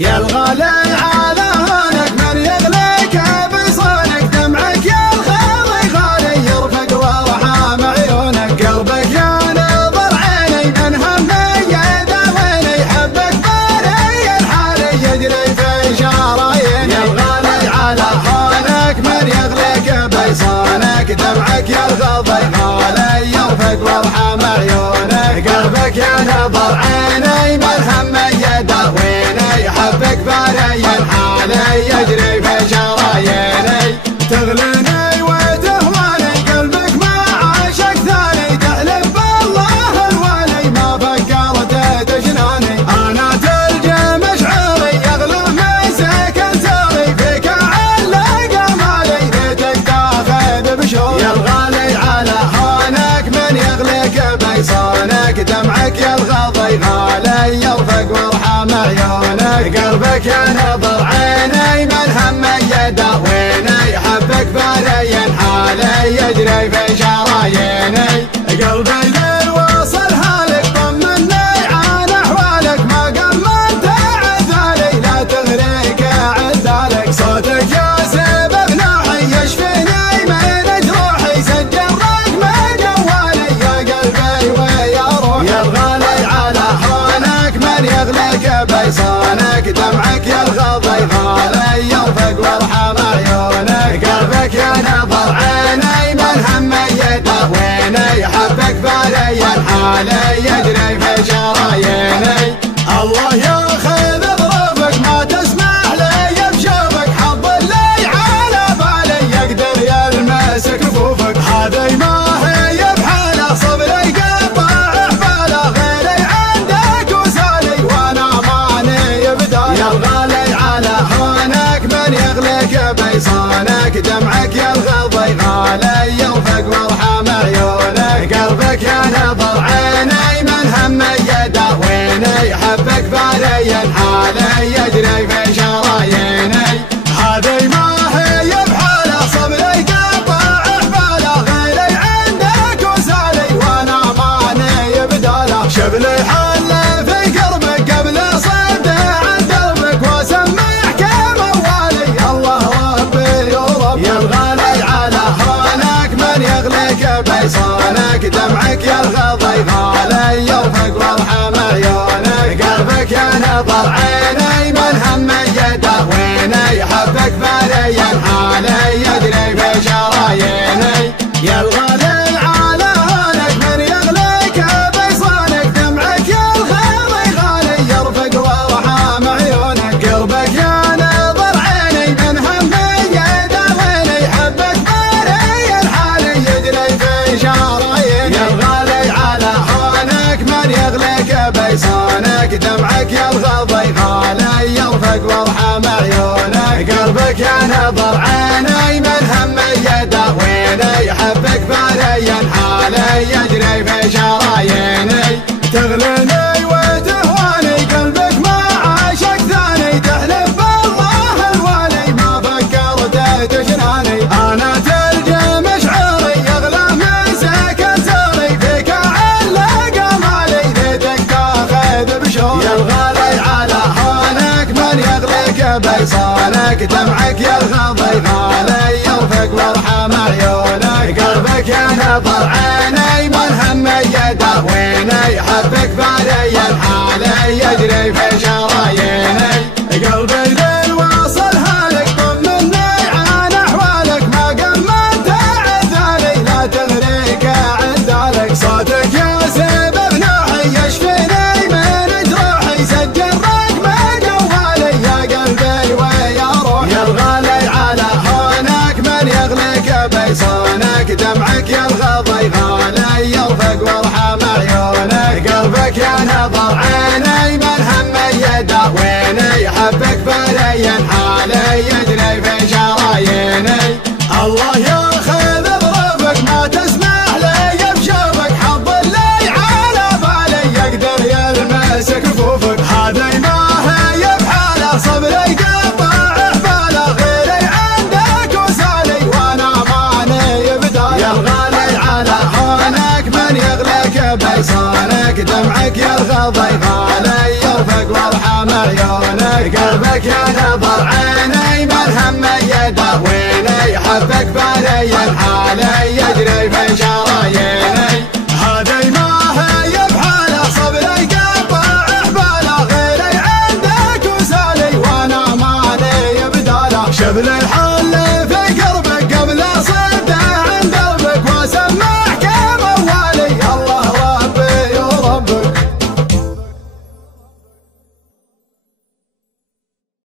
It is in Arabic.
يا الغالي على هونك من يغليك بصونك دمعك يا الخالي غالي يرفق وارحام عيونك قلبك يا نظر عيني من همي يداويني حبك باري الحالي يجري في شراييني يا الغالي على هونك من يغليك بصونك دمعك يا الغالي غالي يرفق وارحام عيونك قلبك يا نظر عيني من همي يداويني حبك باري الحالي يجري في شراييني تغليني وتهواني قلبك ما عاشق ثاني تحلف بالله الوالي ما فكرت تجناني انا تلجى مشعري يغلب مسك ساري فيك علق امالي ليتك تاخذ بشوري يا الغالي على هونك من يغليك بيصونك دمعك يا الغضي غالي يرفق وارحم عيونك قلبك يا نظر عيني من همي يداويني حبك باري حالي يجري في شراييني قلبي للوصل هالك طمني عن احوالك ما قمنت عذالي لا تغريك عذالك صوتك يا سبب نوحي يشفيني من جروحي سجل رقم جوالي يا قلبي ويا روحي يا الغالي على هونك من يغليك بيصونك دمعك يا الغضي غالي يرفق وارحم عيونك قلبك يا نظر عيني من همي يداويني حبك باري الحالي يجري في شراييني الله ياخذ ظروفك ما تسمح لي بشوفك حظ اللي على بالي يقدر يلمس كفوفك هذي ما هي بحاله صبري قطع احباله غيري عندك وسالي وانا ماني بدايه يا الغالي على هونك من يغليك بيصونك دمعك يا الغضي غالي يرفق وارحم عيونك قلبك يا نظر عيني من همي يداويني حبك باري الحالي يجري في شراييني هذي ما هي بحاله صبري قطع احباله غيري عندك وسالي وانا ماني بداله شبلي حل في قربك قبل صد عن دربك واسمعك موالي الله ربي ورب يا الغالي على هونك من يغليك بيصونك دمعك يا الغضي غالي يرفق وارحم عيونك قلبك يا نظر عيني من همي يداويني حبك باري الحالي يجري في شراييني يا الغالي على هونك من يغليك بيصونك دمعك يا الغالي غالي يرفق وارحم عيونك قلبك يا نظر عيني من همي يداويني حبك باري الحالي يجري في شراييني يا الغالي على هونك من يغليك بيصونك دمعك يا الغضي غالي يرفق وارحم عيونك قلبك يا نظر عيني من همي يداويني حبك باري الحالي يجري في شراييني تغليني وتهواني قلبك ما عاشق ثاني تحلف بالله الوالي ما فكرت تجناني انا تلجى مشعري يغلى مسك ساري فيك علق امالي ليتك تاخذ بشوري يا الغالي على هونك من يغليك بيصونك دمعك يا الغضي غالي يرفق وارحم عيونك قلبك يا نظر عيني من همي يداويني حبك باري الحالي يجري في شراييني قلبي للوصل هالك طمني عن احوالك ما قمنت عذالي لا تغريك عذالك صوتك يا سبب نوحي يشفيني من جروحي سجل رقم جوالي يا قلبي ويا روحي يا الغالي على هونك من يغليك بيصونك دمعك يا الغضي غالي يرفق وارحم عيونك قلبك يا نظر عيني من همي يداويني حبك باري الحالي يجري في شراييني الله ياخذ ظروفك ما تسمح لي بشوفك حظ اللي على بالي يقدر يلمس كفوفك هذي ما هي بحاله صبري قطع احباله غيري عندك وسالي وانا ماني بدايه يا الغالي على هونك من يغليك بيصونك دمعك يا الغضي غالي يرفق وارحم عيونك قلبك يا نظر عيني ملهم يداويني حبك بالي الحالي يجري في شراييني هذي ما هي بحاله صبري قطع حباله غيري عندك وسالي وانا مالي بداله شبل الحال